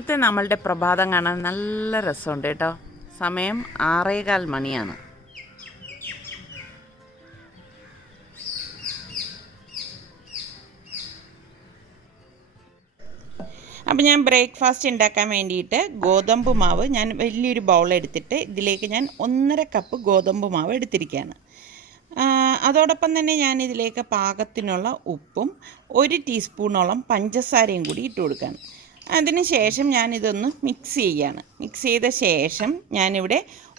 ഇന്നത്തെ നമ്മളുടെ പ്രഭാതം കാണാൻ നല്ല രസമുണ്ട് കേട്ടോ. സമയം 6:15 മണിയാണ്. അപ്പോൾ ഞാൻ ബ്രേക്ക്ഫാസ്റ്റ് ഉണ്ടാക്കാൻ വേണ്ടിയിട്ട് ഗോതമ്പ് മാവ് ഞാൻ വലിയൊരു ബൗൾ എടുത്തിട്ട് ഇതിലേക്ക് ഞാൻ 1.5 കപ്പ് ഗോതമ്പ് മാവ് എടുത്തിരിക്കുകയാണ്. അതോടൊപ്പം തന്നെ ഞാൻ ഇതിലേക്ക് പാകത്തിനുള്ള ഉപ്പും 1 ടീസ്പൂണോളം പഞ്ചസാരയും കൂടി ഇട്ട് കൊടുക്കുകയാണ്. അതിന് ശേഷം ഞാനിതൊന്ന് മിക്സ് ചെയ്യുകയാണ്. മിക്സ് ചെയ്ത ശേഷം ഞാനിവിടെ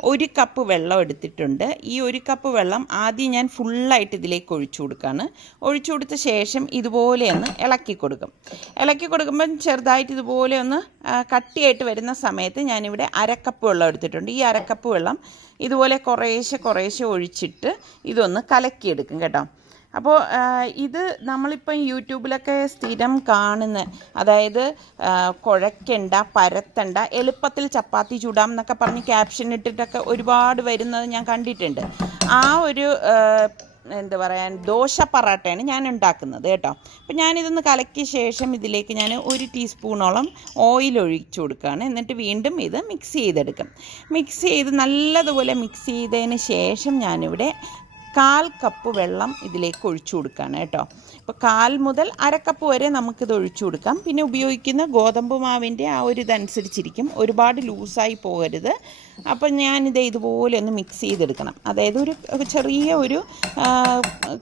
1 കപ്പ് വെള്ളം എടുത്തിട്ടുണ്ട്. ഈ 1 കപ്പ് വെള്ളം ആദ്യം ഞാൻ ഫുള്ളായിട്ട് ഇതിലേക്ക് ഒഴിച്ചു കൊടുക്കുകയാണ്. ഒഴിച്ചു കൊടുത്ത ശേഷം ഇതുപോലെ ഒന്ന് ഇളക്കി കൊടുക്കും. ഇളക്കി കൊടുക്കുമ്പം ചെറുതായിട്ട് ഇതുപോലെ ഒന്ന് കട്ടിയായിട്ട് വരുന്ന സമയത്ത് ഞാനിവിടെ 1/2 കപ്പ് വെള്ളം എടുത്തിട്ടുണ്ട്. ഈ 1/2 കപ്പ് വെള്ളം ഇതുപോലെ കുറേശ്ശെ ഒഴിച്ചിട്ട് ഇതൊന്ന് കലക്കിയെടുക്കും കേട്ടോ. അപ്പോൾ ഇത് നമ്മളിപ്പം യൂട്യൂബിലൊക്കെ സ്ഥിരം കാണുന്ന, അതായത് കുഴയ്ക്കണ്ട, പരത്തണ്ട, എളുപ്പത്തിൽ ചപ്പാത്തി ചൂടാം എന്നൊക്കെ പറഞ്ഞ് ക്യാപ്ഷൻ ഇട്ടിട്ടൊക്കെ ഒരുപാട് വരുന്നത് ഞാൻ കണ്ടിട്ടുണ്ട്. ആ ഒരു എന്താ പറയുക, ദോശ പറാട്ടയാണ് ഞാൻ ഉണ്ടാക്കുന്നത് കേട്ടോ. അപ്പം ഞാനിതൊന്ന് കലക്കിയ ശേഷം ഇതിലേക്ക് ഞാൻ 1 ടീസ്പൂണോളം ഓയിൽ ഒഴിച്ചു കൊടുക്കുകയാണ്. എന്നിട്ട് വീണ്ടും ഇത് മിക്സ് ചെയ്തെടുക്കും. മിക്സ് ചെയ്ത് നല്ലതുപോലെ മിക്സ് ചെയ്തതിന് ശേഷം ഞാനിവിടെ 1/4 കപ്പ് വെള്ളം ഇതിലേക്ക് ഒഴിച്ചു കൊടുക്കുകയാണ് കേട്ടോ. അപ്പോൾ 1/4 മുതൽ 1/2 കപ്പ് വരെ നമുക്കിത് ഒഴിച്ചു കൊടുക്കാം. പിന്നെ ഉപയോഗിക്കുന്ന ഗോതമ്പ് മാവിൻ്റെ ആ ഒരു ഇതനുസരിച്ചിരിക്കും, ഒരുപാട് ലൂസായി പോകരുത്. അപ്പം ഞാനിത് ഇതുപോലെ ഒന്ന് മിക്സ് ചെയ്തെടുക്കണം. അതായത് ഒരു ചെറിയ ഒരു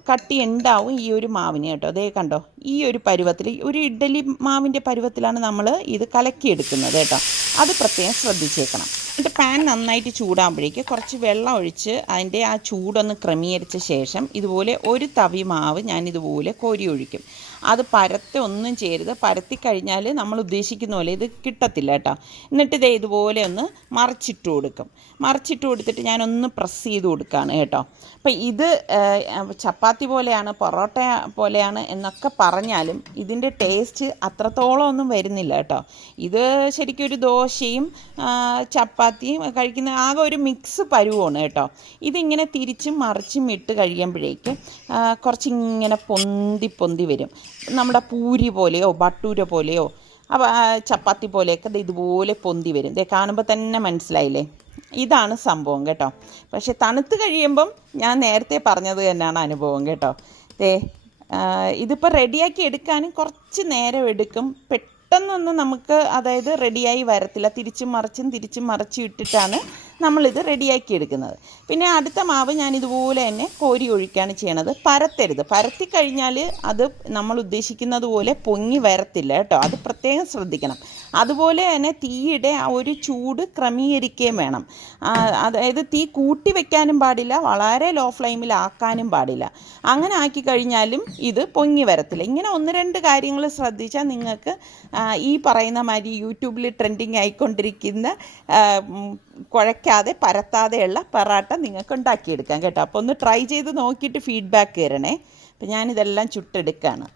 കട്ടി ഉണ്ടാവും ഈ ഒരു മാവിന് കേട്ടോ. അതേ കണ്ടോ, ഈ ഒരു പരുവത്തിൽ, ഒരു ഇഡ്ഡലി മാവിൻ്റെ പരുവത്തിലാണ് നമ്മൾ ഇത് കലക്കിയെടുക്കുന്നത് കേട്ടോ. അത് പ്രത്യേകം ശ്രദ്ധിച്ചേക്കണം. എന്നിട്ട് പാൻ നന്നായിട്ട് ചൂടാകുമ്പോഴേക്ക് കുറച്ച് വെള്ളം ഒഴിച്ച് അതിൻ്റെ ആ ചൂടൊന്ന് ക്രമീകരിച്ച ശേഷം ഇതുപോലെ 1 തവി മാവ് ഞാനിതുപോലെ കോരി ഒഴിക്കും. അത് ഒന്നും ചെയ്യരുത്. പരത്തി കഴിഞ്ഞാൽ നമ്മൾ ഉദ്ദേശിക്കുന്ന പോലെ ഇത് കിട്ടത്തില്ല കേട്ടോ. എന്നിട്ട് ഇതേ ഇതുപോലെ ഒന്ന് മറിച്ചിട്ട് കൊടുക്കും. മറിച്ചിട്ട് കൊടുത്തിട്ട് ഞാനൊന്ന് പ്രസ് ചെയ്ത് കൊടുക്കുകയാണ് കേട്ടോ. അപ്പം ഇത് ചപ്പാത്തി പോലെയാണ്, പൊറോട്ട പോലെയാണ് എന്നൊക്കെ പറഞ്ഞാലും ഇതിൻ്റെ ടേസ്റ്റ് അത്രത്തോളം ഒന്നും വരുന്നില്ല കേട്ടോ. ഇത് ശരിക്കും ഒരു ദോശയും ചപ്പാത്തിയും കഴിക്കുന്ന ആകെ ഒരു മിക്സ് പരുവമാണ് കേട്ടോ. ഇതിങ്ങനെ തിരിച്ചും മറിച്ചും ഇട്ട് കഴിയുമ്പോഴേക്ക് കുറച്ചിങ്ങനെ പൊന്തി വരും. നമ്മുടെ പൂരി പോലെയോ ബട്ടൂര പോലെയോ ചപ്പാത്തി പോലെയൊക്കെ ഇതുപോലെ പൊന്തി വരും. ഇത് കാണുമ്പോൾ തന്നെ മനസ്സിലായില്ലേ, ഇതാണ് സംഭവം കേട്ടോ. പക്ഷെ തണുത്ത് കഴിയുമ്പം ഞാൻ നേരത്തെ പറഞ്ഞത് തന്നെയാണ് അനുഭവം കേട്ടോ. ഇതിപ്പോൾ റെഡിയാക്കി എടുക്കാനും കുറച്ച് നേരം എടുക്കും. പെട്ടെന്നൊന്നും നമുക്ക് അതായത് റെഡിയായി വരത്തില്ല. തിരിച്ചും മറിച്ചും ഇട്ടിട്ടാണ് നമ്മളിത് റെഡിയാക്കി എടുക്കുന്നത്. പിന്നെ അടുത്ത മാവ് ഞാൻ ഇതുപോലെ തന്നെ കോരി ഒഴിക്കുകയാണ് ചെയ്യണത്. പരത്തരുത്. പരത്തി കഴിഞ്ഞാൽ അത് നമ്മൾ ഉദ്ദേശിക്കുന്നത് പോലെ പൊങ്ങി വരത്തില്ല കേട്ടോ. അത് പ്രത്യേകം ശ്രദ്ധിക്കണം. അതുപോലെ തന്നെ തീയുടെ ആ ഒരു ചൂട് ക്രമീകരിക്കുകയും വേണം. അതായത് തീ കൂട്ടി വെക്കാനും പാടില്ല, വളരെ ലോ ഫ്ലെയിമിലാക്കാനും പാടില്ല. അങ്ങനെ ആക്കി കഴിഞ്ഞാലും ഇത് പൊങ്ങി വരത്തില്ല. ഇങ്ങനെ 1-2 കാര്യങ്ങൾ ശ്രദ്ധിച്ചാൽ നിങ്ങൾക്ക് ഈ പറയുന്ന മാതിരി യൂട്യൂബിൽ ട്രെൻഡിങ് ആയിക്കൊണ്ടിരിക്കുന്ന കുഴയ്ക്കാതെ പരത്താതെയുള്ള പൊറാട്ട നിങ്ങൾക്ക് ഉണ്ടാക്കിയെടുക്കാം കേട്ടോ. അപ്പോൾ ഒന്ന് ട്രൈ ചെയ്ത് നോക്കിയിട്ട് ഫീഡ്ബാക്ക് തരണേ. അപ്പം ഞാനിതെല്ലാം ചുട്ടെടുക്കുകയാണ്.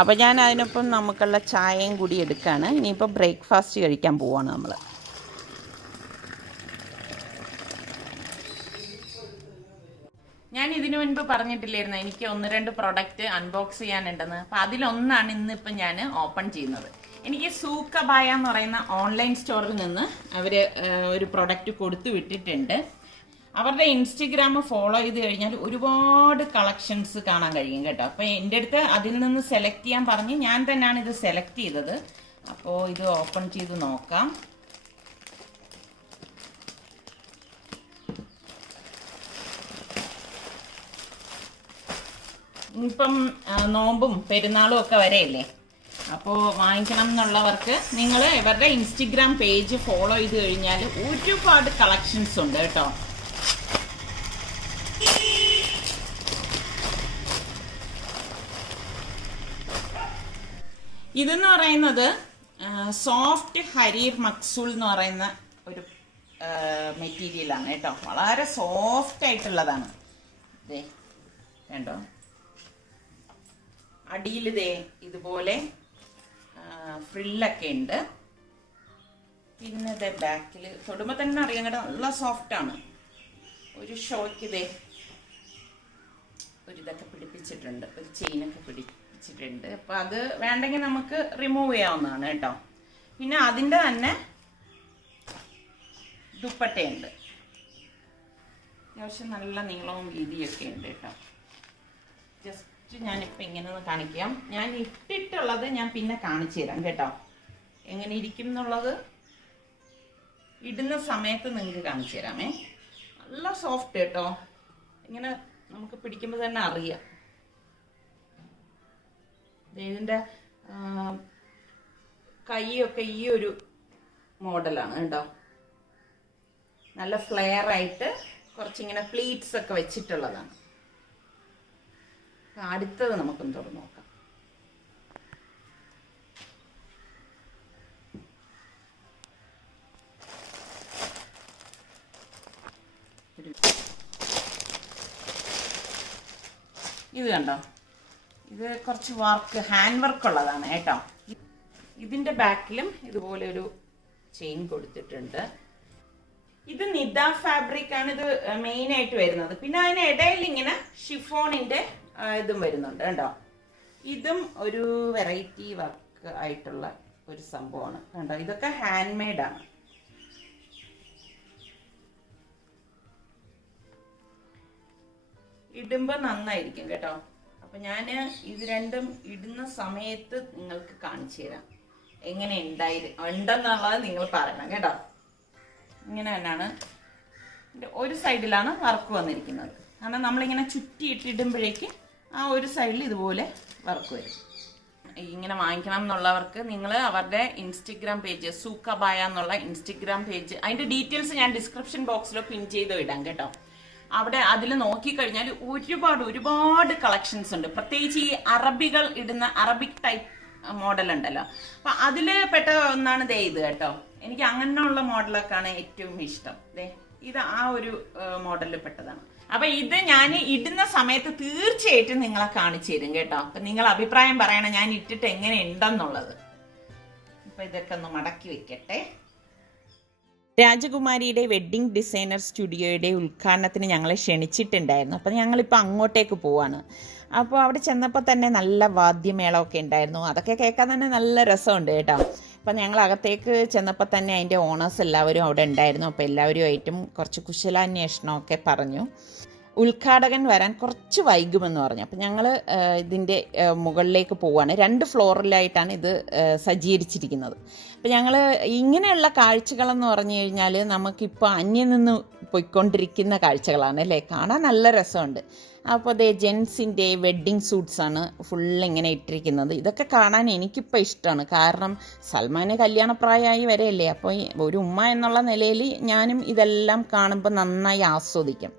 അപ്പോൾ ഞാൻ അതിനൊപ്പം നമുക്കുള്ള ചായയും കൂടി എടുക്കുകയാണ്. ഇനിയിപ്പോൾ ബ്രേക്ക്ഫാസ്റ്റ് കഴിക്കാൻ പോവുകയാണ് നമ്മൾ. ഞാൻ ഇതിനു മുൻപ് പറഞ്ഞിട്ടില്ലായിരുന്നു എനിക്ക് 1-2 പ്രൊഡക്റ്റ് അൺബോക്സ് ചെയ്യാനുണ്ടെന്ന്. അപ്പോൾ അതിലൊന്നാണ് ഇന്നിപ്പം ഞാൻ ഓപ്പൺ ചെയ്യുന്നത്. എനിക്ക് സൂക്കബായ എന്ന് പറയുന്ന ഓൺലൈൻ സ്റ്റോറിൽ നിന്ന് അവർ ഒരു പ്രൊഡക്റ്റ് കൊടുത്തു വിട്ടിട്ടുണ്ട്. അവരുടെ ഇൻസ്റ്റഗ്രാം ഫോളോ ചെയ്ത് കഴിഞ്ഞാൽ ഒരുപാട് കളക്ഷൻസ് കാണാൻ കഴിയും കേട്ടോ. അപ്പോൾ എൻ്റെ അടുത്ത് അതിൽ നിന്ന് സെലക്ട് ചെയ്യാൻ പറഞ്ഞ് ഞാൻ തന്നെയാണ് ഇത് സെലക്ട് ചെയ്തത്. അപ്പോൾ ഇത് ഓപ്പൺ ചെയ്ത് നോക്കാം. ഇപ്പം നോമ്പും പെരുന്നാളും ഒക്കെ വരെയല്ലേ, അപ്പോൾ വാങ്ങിക്കണം എന്നുള്ളവർക്ക് നിങ്ങൾ ഇവരുടെ ഇൻസ്റ്റഗ്രാം പേജ് ഫോളോ ചെയ്ത് കഴിഞ്ഞാൽ ഒരുപാട് കളക്ഷൻസ് ഉണ്ട് കേട്ടോ. ഇതെന്ന് പറയുന്നത് സോഫ്റ്റ് ഹരീർ മക്സൂൾ എന്ന് പറയുന്ന ഒരു മെറ്റീരിയലാണ് കേട്ടോ. വളരെ സോഫ്റ്റ് ആയിട്ടുള്ളതാണ്. ഇതേ കണ്ടോ, അടിയിൽ ഇതേ ഇതുപോലെ ഫ്രില്ലൊക്കെ ഉണ്ട്. പിന്നെ ഇതേ ബാക്കിൽ തൊടുമ്പോൾ തന്നെ അറിയാം കേട്ടോ, നല്ല സോഫ്റ്റാണ്. ഒരു ഷോയ്ക്ക് ഇതേ ഒരിതൊക്കെ പിടിപ്പിച്ചിട്ടുണ്ട്, ഒരു ചെയിനൊക്കെ പിടിപ്പിച്ചിട്ടുണ്ട്. അപ്പോൾ അത് വേണ്ടെങ്കിൽ നമുക്ക് റിമൂവ് ചെയ്യാവുന്നതാണ് കേട്ടോ. പിന്നെ അതിൻ്റെ തന്നെ ദുപ്പട്ടയുണ്ട്, അത്യാവശ്യം നല്ല നീളവും വീതിയൊക്കെ ഉണ്ട് കേട്ടോ. ജസ്റ്റ് ഞാനിപ്പോൾ ഇങ്ങനെ ഒന്ന് കാണിക്കാം. ഞാൻ ഇട്ടിട്ടുള്ളത് ഞാൻ പിന്നെ കാണിച്ചു തരാം കേട്ടോ, എങ്ങനെ ഇരിക്കും എന്നുള്ളത് ഇടുന്ന സമയത്ത് നിങ്ങൾക്ക് കാണിച്ചു തരാമേ. നല്ല സോഫ്റ്റ് കേട്ടോ, ഇങ്ങനെ നമുക്ക് പിടിക്കുമ്പോൾ തന്നെ അറിയാം. ഇതിൻ്റെ കൈയൊക്കെ ഈ ഒരു മോഡലാണ് കേട്ടോ, നല്ല ഫ്ലെയർ ആയിട്ട് കുറച്ചിങ്ങനെ പ്ലീറ്റ്സ് ഒക്കെ വെച്ചിട്ടുള്ളതാണ്. അടുത്തത് നമുക്കൊന്ന് തുറന്ന് നോക്കാം. ഇത് കണ്ടോ, ഇത് കുറച്ച് വർക്ക്, ഹാൻഡ് വർക്ക് ഉള്ളതാണ് കേട്ടോ. ഇതിൻ്റെ ബാക്കിലും ഇതുപോലെ ഒരു ചെയിൻ കൊടുത്തിട്ടുണ്ട്. ഇത് നിദ ഫാബ്രിക് ആണ്, ഇത് മെയിൻ ആയിട്ട് വരുന്നത്. പിന്നെ അതിന് ഇടയിൽ ഇങ്ങനെ ഷിഫോണിന്റെ ഇതും വരുന്നുണ്ട് കേട്ടോ. ഇതും ഒരു വെറൈറ്റി വർക്ക് ആയിട്ടുള്ള ഒരു സംഭവമാണ് കണ്ടോ. ഇതൊക്കെ ഹാൻഡ് മെയ്ഡ് ആണ്. ഇടുമ്പോൾ നന്നായിരിക്കും കേട്ടോ. അപ്പൊ ഞാൻ ഇത് രണ്ടും ഇടുന്ന സമയത്ത് നിങ്ങൾക്ക് കാണിച്ചു തരാം എങ്ങനെ ഉണ്ടെന്നുള്ളത് നിങ്ങൾ പറയണം കേട്ടോ. ഇങ്ങനെ തന്നെയാണ്, ഒരു സൈഡിലാണ് വർക്ക് വന്നിരിക്കുന്നത്. കാരണം നമ്മളിങ്ങനെ ചുറ്റിയിട്ടിടുമ്പോഴേക്ക് ആ ഒരു സൈഡിൽ ഇതുപോലെ വർക്ക് വരും. ഇങ്ങനെ വാങ്ങിക്കണം എന്നുള്ളവർക്ക് നിങ്ങൾ അവരുടെ ഇൻസ്റ്റഗ്രാം പേജ് സൂക്കബായ എന്നുള്ള ഇൻസ്റ്റഗ്രാം പേജ്, അതിൻ്റെ ഡീറ്റെയിൽസ് ഞാൻ ഡിസ്ക്രിപ്ഷൻ ബോക്സിൽ പിൻ ചെയ്ത് ഇടാം കേട്ടോ. അവിടെ അതിൽ നോക്കിക്കഴിഞ്ഞാൽ ഒരുപാട് കളക്ഷൻസ് ഉണ്ട്. പ്രത്യേകിച്ച് ഈ അറബികൾ ഇടുന്ന അറബിക് ടൈപ്പ് മോഡൽ ഉണ്ടല്ലോ, അപ്പൊ അതില് പെട്ട ഒന്നാണ് ദേ ഇത് കേട്ടോ. എനിക്ക് അങ്ങനെയുള്ള മോഡലൊക്കെയാണ് ഏറ്റവും ഇഷ്ടം. ദേ ഇത് ആ ഒരു മോഡലിൽ പെട്ടതാണ്. അപ്പൊ ഇത് ഞാൻ ഇടുന്ന സമയത്ത് തീർച്ചയായിട്ടും നിങ്ങളെ കാണിച്ചു തരും കേട്ടോ. അപ്പൊ നിങ്ങൾ അഭിപ്രായം പറയണം ഞാൻ ഇട്ടിട്ട് എങ്ങനെ ഉണ്ടെന്നുള്ളത്. അപ്പൊ ഇതൊക്കെ ഒന്ന് മടക്കി വെക്കട്ടെ. രാജകുമാരിയുടെ വെഡ്ഡിംഗ് ഡിസൈനർ സ്റ്റുഡിയോയുടെ ഉദ്ഘാടനത്തിന് ഞങ്ങളെ ക്ഷണിച്ചിട്ടുണ്ടായിരുന്നു. അപ്പം ഞങ്ങളിപ്പോൾ അങ്ങോട്ടേക്ക് പോവാണ്. അപ്പോൾ അവിടെ ചെന്നപ്പോൾ തന്നെ നല്ല വാദ്യമേളമൊക്കെ ഉണ്ടായിരുന്നു. അതൊക്കെ കേൾക്കാൻ തന്നെ നല്ല രസമുണ്ട് കേട്ടോ. അപ്പം ഞങ്ങൾ അകത്തേക്ക് ചെന്നപ്പോൾ തന്നെ അതിൻ്റെ ഓണേഴ്സ് എല്ലാവരും അവിടെ ഉണ്ടായിരുന്നു. അപ്പോൾ എല്ലാവരുമായിട്ടും കുറച്ച് കുശലാന്വേഷണമൊക്കെ പറഞ്ഞു. ഉദ്ഘാടകൻ വരാൻ കുറച്ച് വൈകുമെന്ന് പറഞ്ഞു. അപ്പം ഞങ്ങൾ ഇതിൻ്റെ മുകളിലേക്ക് പോവുകയാണ്. 2 ഫ്ലോറിലായിട്ടാണ് ഇത് സജ്ജീകരിച്ചിരിക്കുന്നത്. അപ്പം ഞങ്ങൾ ഇങ്ങനെയുള്ള കാഴ്ചകളെന്ന് പറഞ്ഞു കഴിഞ്ഞാൽ നമുക്കിപ്പോൾ അന്യം നിന്ന് പോയിക്കൊണ്ടിരിക്കുന്ന കാഴ്ചകളാണ് അല്ലേ, കാണാൻ നല്ല രസമുണ്ട്. അപ്പോൾ അതേ ജെൻസിൻ്റെ വെഡ്ഡിങ് സൂട്ട്സാണ് ഫുള്ളിങ്ങനെ ഇട്ടിരിക്കുന്നത്. ഇതൊക്കെ കാണാൻ എനിക്കിപ്പോൾ ഇഷ്ടമാണ്. കാരണം സൽമാന് കല്യാണപ്രായമായി വരെയല്ലേ. അപ്പോൾ ഒരു ഉമ്മ എന്നുള്ള നിലയിൽ ഞാനും ഇതെല്ലാം കാണുമ്പോൾ നന്നായി ആസ്വദിക്കും.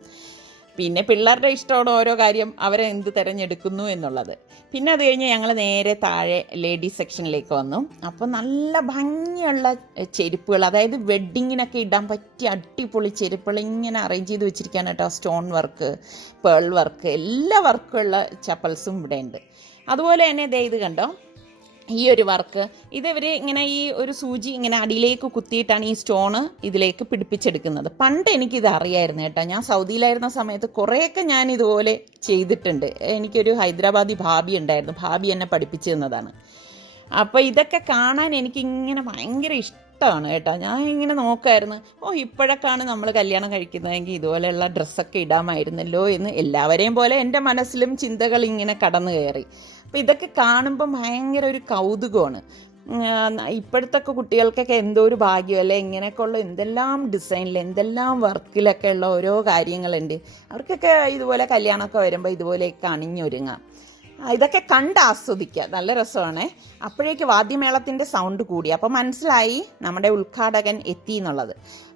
പിന്നെ പിള്ളേരുടെ ഇഷ്ടമാണ് ഓരോ കാര്യം അവരെ എന്ത് തിരഞ്ഞെടുക്കുന്നു എന്നുള്ളത്. പിന്നെ അത് കഴിഞ്ഞ് ഞങ്ങൾ നേരെ താഴെ ലേഡീസ് സെക്ഷനിലേക്ക് വന്നു. അപ്പോൾ നല്ല ഭംഗിയുള്ള ചെരുപ്പുകൾ, അതായത് വെഡ്ഡിങ്ങിനൊക്കെ ഇടാൻ പറ്റിയ അടിപൊളി ചെരുപ്പുകൾ ഇങ്ങനെ അറേഞ്ച് ചെയ്ത് വെച്ചിരിക്കുകയാണ് കേട്ടോ. സ്റ്റോൺ വർക്ക്, പേൾ വർക്ക്, എല്ലാ വർക്കുള്ള ചപ്പൽസും ഇവിടെ ഉണ്ട്. അതുപോലെ തന്നെ ദേ ഇത് കണ്ടോ, ഈ ഒരു വർക്ക് ഇതവർ ഇങ്ങനെ ഈ ഒരു സൂചി ഇങ്ങനെ അടിയിലേക്ക് കുത്തിയിട്ടാണ് ഈ സ്റ്റോണ് ഇതിലേക്ക് പിടിപ്പിച്ചെടുക്കുന്നത്. പണ്ട് എനിക്കിത് അറിയായിരുന്നു കേട്ടോ. ഞാൻ സൗദിയിലായിരുന്ന സമയത്ത് കുറേയൊക്കെ ഞാൻ ഇതുപോലെ ചെയ്തിട്ടുണ്ട്. എനിക്കൊരു ഹൈദരാബാദി ഭാബി ഉണ്ടായിരുന്നു, ഭാബി എന്നെ പഠിപ്പിച്ചു തന്നതാണ്. അപ്പോൾ ഇതൊക്കെ കാണാൻ എനിക്കിങ്ങനെ ഭയങ്കര ഇഷ്ടമാണ് കേട്ടോ. ഞാൻ ഇങ്ങനെ നോക്കായിരുന്നു, ഇപ്പോഴൊക്കെയാണ് നമ്മൾ കല്യാണം കഴിക്കുന്നതെങ്കിൽ ഇതുപോലെയുള്ള ഡ്രസ്സൊക്കെ ഇടാമായിരുന്നല്ലോ എന്ന് എല്ലാവരെയും പോലെ എൻ്റെ മനസ്സിലും ചിന്തകൾ ഇങ്ങനെ കടന്നു കയറി. അപ്പോൾ ഇതൊക്കെ കാണുമ്പോൾ ഭയങ്കര ഒരു കൗതുകമാണ്. ഇപ്പോഴത്തെ കുട്ടികൾക്കൊക്കെ എന്തോ ഒരു ഭാഗ്യമല്ലേ, ഇങ്ങനെയൊക്കെയുള്ള എന്തെല്ലാം ഡിസൈനിൽ എന്തെല്ലാം വർക്കിലൊക്കെ ഉള്ള ഓരോ കാര്യങ്ങളുണ്ട്. അവർക്കൊക്കെ ഇതുപോലെ കല്യാണമൊക്കെ വരുമ്പോൾ ഇതുപോലെയൊക്കെ അണിഞ്ഞൊരുങ്ങാം. ഇതൊക്കെ കണ്ട് ആസ്വദിക്കുക, നല്ല രസമാണ്. അപ്പോഴേക്ക് വാദ്യമേളത്തിൻ്റെ സൗണ്ട് കൂടി. അപ്പോൾ മനസ്സിലായി നമ്മുടെ ഉദ്ഘാടകൻ എത്തി എന്നുള്ളത്.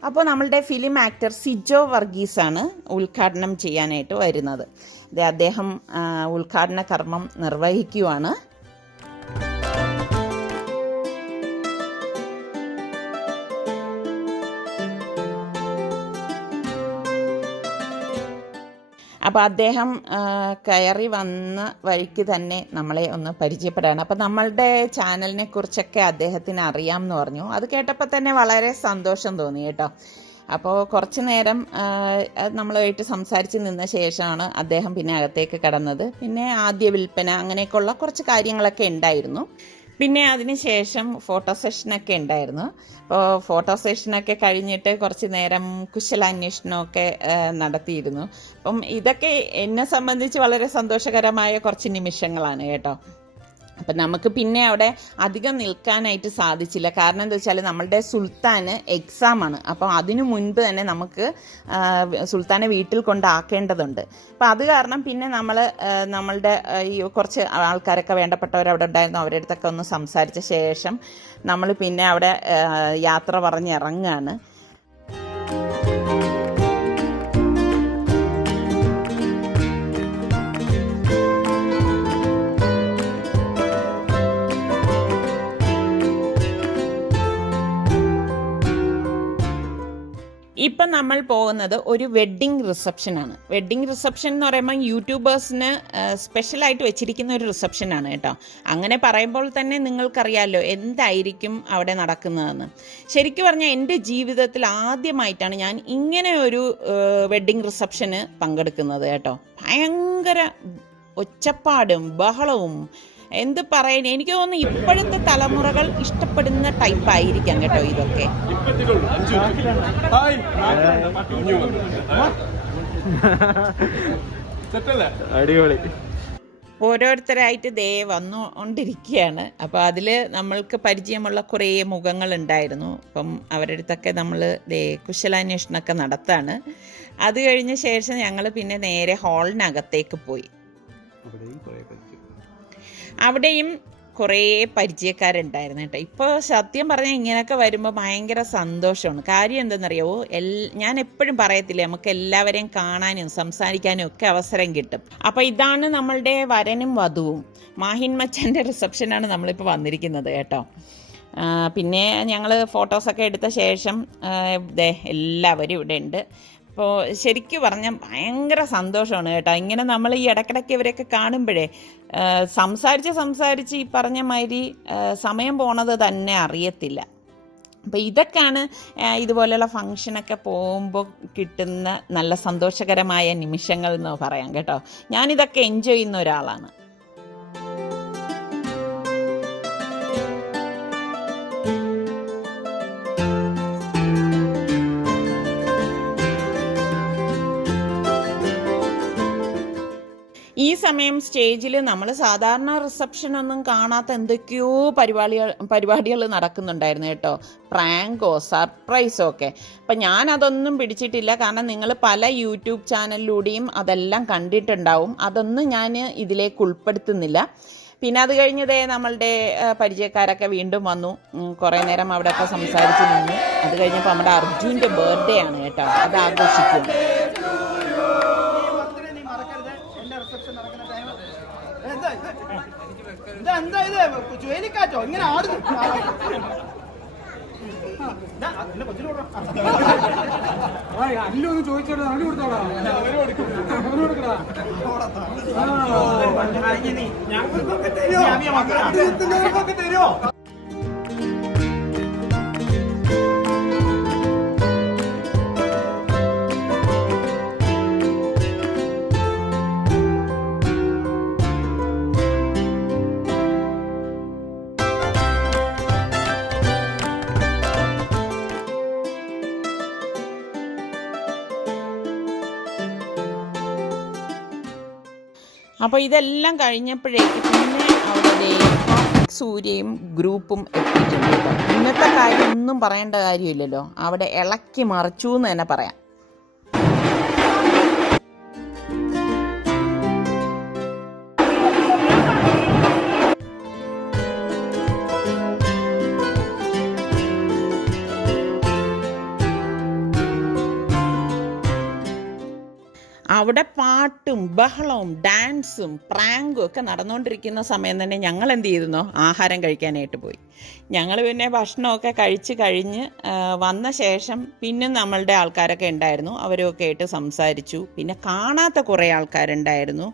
അപ്പോൾ നമ്മളുടെ ഫിലിം ആക്ടർ സിജോ വർഗീസാണ് ഉദ്ഘാടനം ചെയ്യാനായിട്ട് വരുന്നത്. അദ്ദേഹം ഉദ്ഘാടന കർമ്മം നിർവഹിക്കുകയാണ്. അപ്പോൾ അദ്ദേഹം കയറി വന്ന വഴിക്ക് തന്നെ നമ്മളെ ഒന്ന് പരിചയപ്പെടാണ്. അപ്പോൾ നമ്മളുടെ ചാനലിനെ കുറിച്ചൊക്കെ അദ്ദേഹത്തിന് അറിയാം എന്ന് പറഞ്ഞു. അത് കേട്ടപ്പോൾ തന്നെ വളരെ സന്തോഷം തോന്നി കേട്ടോ. അപ്പോൾ കുറച്ച് നേരം നമ്മളുമായിട്ട് സംസാരിച്ച് നിന്ന ശേഷമാണ് അദ്ദേഹം പിന്നെ അകത്തേക്ക് കടന്നത്. പിന്നെ ആദ്യ വിൽപ്പന അങ്ങനെയൊക്കെയുള്ള കുറച്ച് കാര്യങ്ങളൊക്കെ ഉണ്ടായിരുന്നു. പിന്നെ അതിന് ശേഷം ഫോട്ടോ സെഷനൊക്കെ ഉണ്ടായിരുന്നു. അപ്പോൾ ഫോട്ടോ സെഷനൊക്കെ കഴിഞ്ഞിട്ട് കുറച്ച് നേരം കുശലാന്വേഷണമൊക്കെ നടത്തിയിരുന്നു. അപ്പം ഇതൊക്കെ എന്നെ സംബന്ധിച്ച് വളരെ സന്തോഷകരമായ കുറച്ച് നിമിഷങ്ങളാണ് കേട്ടോ. അപ്പം നമുക്ക് പിന്നെ അവിടെ അധികം നിൽക്കാനായിട്ട് സാധിച്ചില്ല. കാരണം എന്താ വെച്ചാൽ നമ്മളുടെ സുൽത്താന് എക്സാമാണ്. അപ്പോൾ അതിനു മുൻപ് തന്നെ നമുക്ക് സുൽത്താനെ വീട്ടിൽ കൊണ്ടാക്കേണ്ടതുണ്ട്. അപ്പോൾ അത് കാരണം പിന്നെ നമ്മളുടെ ഈ കുറച്ച് ആൾക്കാരൊക്കെ വേണ്ടപ്പെട്ടവരവിടെ ഉണ്ടായിരുന്നു. അവരുടെ അടുത്തൊക്കെ ഒന്ന് സംസാരിച്ച ശേഷം നമ്മൾ പിന്നെ അവിടെ യാത്ര പറഞ്ഞിറങ്ങുകയാണ്. ഇപ്പം നമ്മൾ പോകുന്നത് ഒരു വെഡ്ഡിങ് റിസപ്ഷനാണ്. വെഡ്ഡിങ് റിസപ്ഷൻ എന്ന് പറയുമ്പോൾ യൂട്യൂബേഴ്സിന് സ്പെഷ്യലായിട്ട് വെച്ചിരിക്കുന്ന ഒരു റിസപ്ഷനാണ് കേട്ടോ. അങ്ങനെ പറയുമ്പോൾ തന്നെ നിങ്ങൾക്കറിയാമല്ലോ എന്തായിരിക്കും അവിടെ നടക്കുന്നതെന്ന്. ശരിക്കും പറഞ്ഞാൽ എൻ്റെ ജീവിതത്തിൽ ആദ്യമായിട്ടാണ് ഞാൻ ഇങ്ങനെ ഒരു വെഡ്ഡിങ് റിസപ്ഷന് പങ്കെടുക്കുന്നത് കേട്ടോ. ഭയങ്കര ഒച്ചപ്പാടും ബഹളവും എന്ത് പറയാൻ, എനിക്ക് തോന്നുന്നു ഇപ്പോഴത്തെ തലമുറകൾ ഇഷ്ടപ്പെടുന്ന ടൈപ്പായിരിക്കാം കേട്ടോ ഇതൊക്കെ. അടിപൊളി. ഓരോരുത്തരായിട്ട് വന്നുകൊണ്ടിരിക്കുകയാണ്. അപ്പോൾ അതിൽ നമ്മൾക്ക് പരിചയമുള്ള കുറേ മുഖങ്ങളുണ്ടായിരുന്നു. അപ്പം അവരുടെ അടുത്തൊക്കെ നമ്മൾ കുശലാന്വേഷണമൊക്കെ നടത്താണ്. അത് കഴിഞ്ഞ ശേഷം ഞങ്ങൾ പിന്നെ നേരെ ഹാളിനകത്തേക്ക് പോയി. അവിടെയും കുറേ പരിചയക്കാരുണ്ടായിരുന്നു കേട്ടോ. ഇപ്പോൾ സത്യം പറഞ്ഞാൽ ഇങ്ങനെയൊക്കെ വരുമ്പോൾ ഭയങ്കര സന്തോഷമാണ്. കാര്യം എന്തെന്നറിയാമോ, ഞാൻ എപ്പോഴും പറയത്തില്ലേ, നമുക്ക് എല്ലാവരെയും കാണാനും സംസാരിക്കാനും ഒക്കെ അവസരം കിട്ടും. അപ്പോൾ ഇതാണ് നമ്മളുടെ വരനും വധുവും. മാഹിൻ മച്ചാൻ്റെ റിസപ്ഷനാണ് നമ്മളിപ്പോൾ വന്നിരിക്കുന്നത് കേട്ടോ. പിന്നെ ഞങ്ങൾ ഫോട്ടോസൊക്കെ എടുത്ത ശേഷം എല്ലാവരും ഇവിടെ ഉണ്ട്. അപ്പോൾ ശരിക്കും പറഞ്ഞാൽ ഭയങ്കര സന്തോഷമാണ് കേട്ടോ. ഇങ്ങനെ നമ്മൾ ഈ ഇടയ്ക്കിടയ്ക്ക് ഇവരെയൊക്കെ കാണുമ്പോഴേ സംസാരിച്ച് ഈ പറഞ്ഞ മാതിരി സമയം പോണത് തന്നെ അറിയത്തില്ല. അപ്പോൾ ഇതൊക്കെയാണ് ഇതുപോലെയുള്ള ഫങ്ഷനൊക്കെ പോകുമ്പോൾ കിട്ടുന്ന നല്ല സന്തോഷകരമായ നിമിഷങ്ങൾ എന്ന് പറയാം കേട്ടോ. ഞാനിതൊക്കെ എൻജോയ് ചെയ്യുന്ന ഒരാളാണ്. ഈ സമയം സ്റ്റേജിൽ നമ്മൾ സാധാരണ റിസപ്ഷനൊന്നും കാണാത്ത എന്തൊക്കെയോ പരിപാടികൾ നടക്കുന്നുണ്ടായിരുന്നു കേട്ടോ. പ്രാങ്കോ സർപ്രൈസോ ഒക്കെ. അപ്പം ഞാനതൊന്നും പിടിച്ചിട്ടില്ല. കാരണം നിങ്ങൾ പല യൂട്യൂബ് ചാനലിലൂടെയും അതെല്ലാം കണ്ടിട്ടുണ്ടാവും. അതൊന്നും ഞാൻ ഇതിലേക്ക് ഉൾപ്പെടുത്തുന്നില്ല. പിന്നെ അത് കഴിഞ്ഞതേ നമ്മളുടെ പരിചയക്കാരൊക്കെ വീണ്ടും വന്നു. കുറേ നേരം അവിടെയൊക്കെ സംസാരിച്ച് നിന്നു. അത് കഴിഞ്ഞപ്പോൾ നമ്മുടെ അർജുൻ്റെ ബർത്ത്ഡേ ആണ് കേട്ടോ. അത് ആഘോഷിക്കും. എന്താ ഇത് ചുഴലിക്കാറ്റോ ഇങ്ങനെ ആടുന്നു? അല്ലൊന്ന് ചോദിച്ചോടാ, അവന് കൊടുത്തോടാ, അവന് കൊടുക്കടാ. ഞങ്ങൾക്കൊക്കെ തരുമോ? അപ്പോൾ ഇതെല്ലാം കഴിഞ്ഞപ്പോഴേക്ക് പിന്നെ അവിടെ സൂര്യയും ഗ്രൂപ്പും എത്തിയിട്ടുണ്ട് കേട്ടോ. ഇന്നത്തെ കാര്യം ഒന്നും പറയേണ്ട കാര്യമില്ലല്ലോ. അവിടെ ഇളക്കി മറിച്ചു എന്ന് തന്നെ പറയാം. അവിടെ പാട്ടും ബഹളവും ഡാൻസും പ്രാങ്കും ഒക്കെ നടന്നുകൊണ്ടിരിക്കുന്ന സമയം തന്നെ ഞങ്ങൾ എന്ത് ചെയ്തെന്നോ ആഹാരം കഴിക്കാനായിട്ട് പോയി. ഞങ്ങൾ പിന്നെ ഭക്ഷണമൊക്കെ കഴിച്ച് കഴിഞ്ഞ് വന്ന ശേഷം പിന്നെ നമ്മളുടെ ആൾക്കാരൊക്കെ ഉണ്ടായിരുന്നു. അവരൊക്കെ ആയിട്ട് സംസാരിച്ചു. പിന്നെ കാണാത്ത കുറേ ആൾക്കാരുണ്ടായിരുന്നു,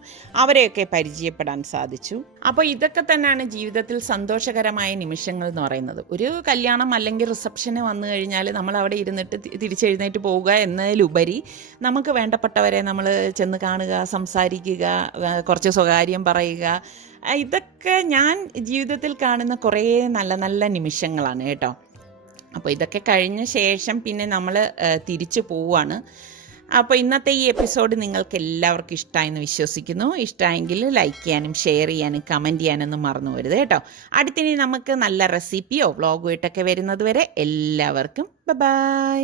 അവരെയൊക്കെ പരിചയപ്പെടാൻ സാധിച്ചു. അപ്പോൾ ഇതൊക്കെ തന്നെയാണ് ജീവിതത്തിൽ സന്തോഷകരമായ നിമിഷങ്ങൾ എന്ന് പറയുന്നത്. ഒരു കല്യാണം അല്ലെങ്കിൽ റിസപ്ഷന് വന്നു കഴിഞ്ഞാൽ നമ്മൾ അവിടെ ഇരുന്നിട്ട് തിരിച്ചെഴുന്നേറ്റ് പോവുക എന്നതിലുപരി നമുക്ക് വേണ്ടപ്പെട്ടവരെ നമ്മൾ ചെന്ന് കാണുക, സംസാരിക്കുക, കുറച്ച് സ്വകാര്യം പറയുക, ഇതൊക്കെ ഞാൻ ജീവിതത്തിൽ കാണുന്ന കുറേ നല്ല നല്ല നിമിഷങ്ങളാണ് കേട്ടോ. അപ്പോൾ ഇതൊക്കെ കഴിഞ്ഞ ശേഷം പിന്നെ നമ്മൾ തിരിച്ചു പോവുകയാണ്. അപ്പോൾ ഇന്നത്തെ ഈ എപ്പിസോഡ് നിങ്ങൾക്ക് എല്ലാവർക്കും ഇഷ്ടമായെന്ന് വിശ്വസിക്കുന്നു. ഇഷ്ടമായെങ്കിൽ ലൈക്ക് ചെയ്യാനും ഷെയർ ചെയ്യാനും കമൻറ്റ് ചെയ്യാനൊന്നും മറന്നു പോരുത് കേട്ടോ. അടുത്തിനി നമുക്ക് നല്ല റെസിപ്പിയോ വ്ളോഗോ ഇട്ടൊക്കെ വരുന്നത് വരെ എല്ലാവർക്കും ബൈ.